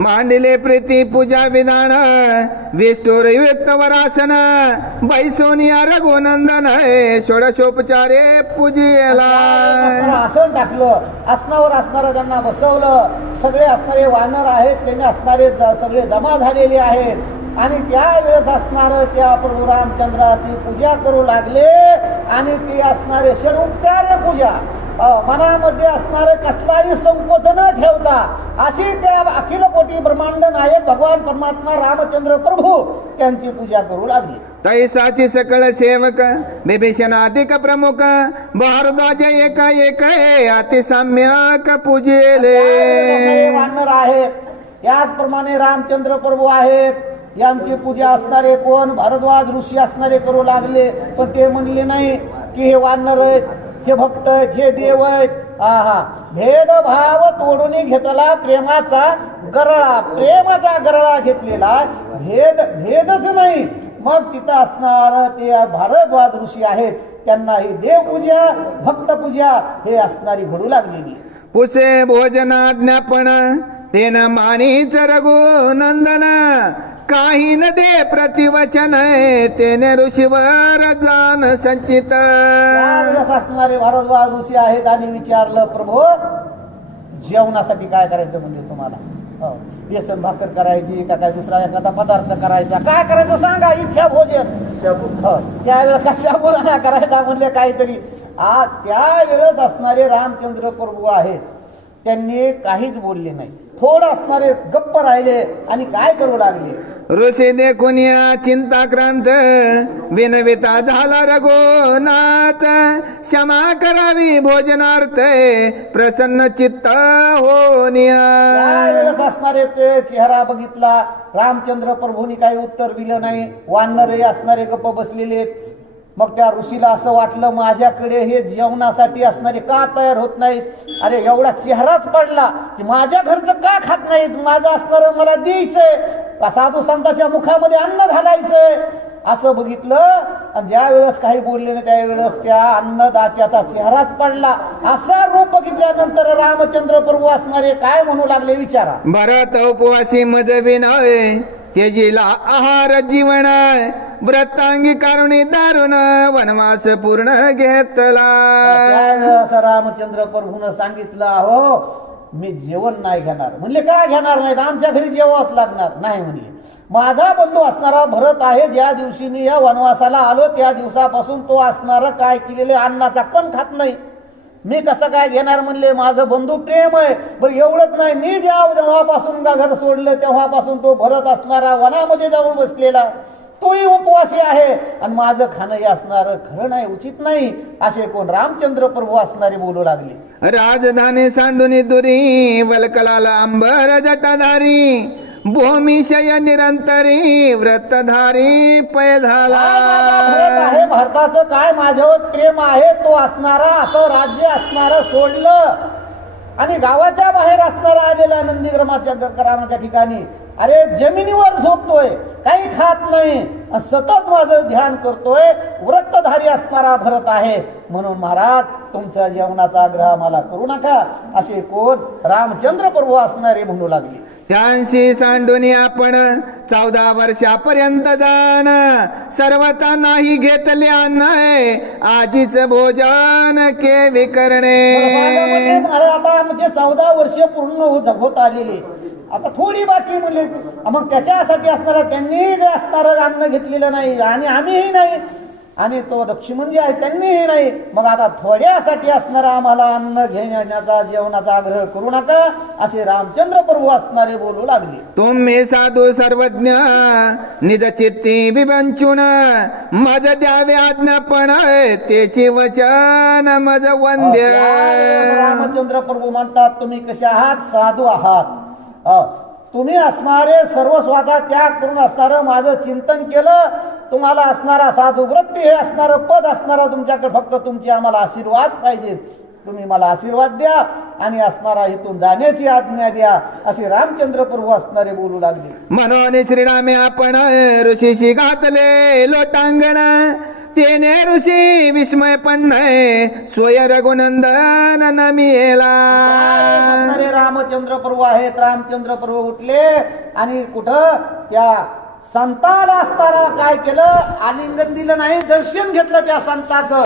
मांडिले प्रीती पूजा विधान विष्णुर युक्त वरासन बैसोनिया रघुनंदन षोडशोपचारे पूजिला. आसन टाकलं, आसनावर असणारं त्यांना बसवलं. सगळे असणारे वानर आहेत, त्यांनी असणारे सगळे जमा झालेले आहेत आणि त्यावेळेस असणार त्या प्रभू रामचंद्राची पूजा करू लागले आणि ती असणारे षडोपचार पूजा मनामध्ये असणारे कसलाही संकोच न ठेवता अशी त्या अखिल कोटी ब्रह्मांड नायक भगवान परमात्मा रामचंद्र प्रभू त्यांची पूजा करू लागली. तैसाची सकळ सेवक बिभीषणाधिक प्रमुख भारद्वाज एक एक अति सम्यक पूजिले. वानर आहेत, याचप्रमाणे रामचंद्र प्रभू आहेत. यांची पूजा असणारे कोण? भारद्वाज ऋषी असणारे करू लागले. पण ते म्हणले नाही की हे वानर आहेत, हे भक्त आहेत, हे देव आहेत. भेदभाव तोडून घेतला प्रेमाचा गरळा, प्रेमाचा गरळा घेतलेला, भेदच नाही. मग तिथं असणार ते भारद्वाज ऋषी आहेत, त्यांना ही देवपूजा भक्त पूजा हे असणारी घडू लागलेली. पुसे भोजनाज्ञापन तेन मानीच रघुनंदन काही न दे प्रतिवचन तेने ऋषीवर जान संचित. असणारे भारद्वाज ऋषी आहेत आणि विचारलं, प्रभू जेवणासाठी काय करायचं म्हणजे तुम्हाला? बेसन भाकर करायची का काय दुसरा एखादा पदार्थ करायचा? काय करायचं सांगा, इच्छा भोजन. त्यावेळेस कशा बोलणा करायचा म्हणले काहीतरी. त्यावेळेस असणारे रामचंद्र प्रभू आहेत, त्यांनी काहीच बोलले नाही. थोडं असणारे गप्प राहिले आणि काय करू लागले? ऋषी देखून या चिंताक्रांत विनविता झाला रघुनाथ क्षमा करावी भोजनार्थ प्रसन्न चित्त होनिया. त्यावेळेस असणारे ते चेहरा बघितला, रामचंद्र प्रभूंनी काही उत्तर दिलं नाही. वानर असणारे गप्प बसलेले आहेत. मग त्या ऋषीला असं वाटलं, माझ्याकडे हे जेवणासाठी असणारे का तयार होत नाहीत? अरे एवढा चेहराच पडला की माझ्या घरचं का खात नाहीत? माझं असणारं मला द्यायचंय, साधू संतांच्या मुखामध्ये अन्न घालायचंय. असं बघितलं आणि ज्या वेळेस काही बोलले नाही त्यावेळेस त्या अन्नदात्याचा चेहराच पडला. असा रूप बघितल्यानंतर रामचंद्र प्रभू असणारे काय म्हणू लागले विचारा. भरत उपवासी मज विनय तेजीला आहार जीवन व्रतांगी कारुणी दारुण वनवास पूर्ण घेतला. रामचंद्र प्रभून सांगितलं, हो मी जेवण नाही घेणार. म्हणले काय घेणार नाहीत? आमच्या घरी जेवावंच लागणार. नाही म्हणले, माझा बंधू असणारा भरत आहे, ज्या दिवशी मी या वनवासाला आलो त्या दिवसापासून तो असणारा काय केलेले अन्नाचा कण खात नाही. मी कसं काय घेणार म्हणले, माझं बंधू प्रेम आहे. बरं एवढंच नाही, मी जेव्हापासून घर सोडलं तेव्हापासून तो भरत असणारा वनामध्ये जाऊन बसलेला, तोही उपवासी आहे आणि माझं खाणं हे असणार खरं नाही, उचित नाही. असे कोण? रामचंद्र प्रभू असणारे बोलू लागले. राजधानी सांडूनी दुरी वलकलाला अंबर जटाधारी भूमिशय निरंतरी व्रतधारी पय झाला. आहे भारताचं काय माझ्यावर प्रेम आहे, तो असणारा असं राज्य असणारं सोडलं आणि गावाच्या बाहेर असणारा आलेला नंदीग्रामाच्या ठिकाणी अरे जमिनीवर झोपतोय, काही खात नाही, सतत माझं ध्यान करतोय. व्रतधारी असणारा भरत आहे. म्हणून महाराज तुमचा जेवणाचा आग्रह मला करू नका. असे कोण? रामचंद्र प्रभू असणारे म्हणू लागले. त्यांशी सांडून आपण 14 वर्षापर्यंत जाण सर्वता नाही घेतले अन्न आजीच भोजन केवी करणे. आता आमचे 14 वर्ष पूर्ण होत आलेले, आता थोडी बाकी म्हणले. मग त्याच्यासाठी असणारा त्यांनी जे असणारं अन्न घेतलेलं नाही आणि आम्हीही नाही आणि तो लक्ष्मण जे आहे त्यांनीही नाही. मग आता थोड्यासाठी असणारा आम्हाला अन्न घेण्याचा जेवणाचा आग्रह करू नका असे रामचंद्र प्रभू असणारे बोलू लागले. तुम्ही साधू सर्वज्ञ निज चित्ती विवंचून मज द्यावे आज्ञापन त्याची वचन मज वंद्य. रामचंद्र प्रभू म्हणतात, तुम्ही कसे आहात? साधू आहात. तुम्ही असणारे सर्वस्वाचा त्याग करून असणारं माझं चिंतन केलं. तुम्हाला असणारा साधू वृत्ती हे असणारं पद असणारा तुमच्याकडे फक्त तुमचे आम्हाला आशीर्वाद पाहिजेत. तुम्ही मला आशीर्वाद द्या आणि असणारा इथून जाण्याची आज्ञा द्या असे रामचंद्र प्रभू असणारे बोलू लागले. म्हणून श्रीरामे आपण ऋषीशी घातले लोटांगण तेने ऋषी विस्मय पण नाही सोय रघुनंदन नमिला. सांगणारे रामचंद्र प्रभू आहेत. रामचंद्र प्रभू उठले आणि कुठं त्या संताला असताना काय केलं, आलिंगन दिलं नाही, दर्शन घेतलं त्या संताचं.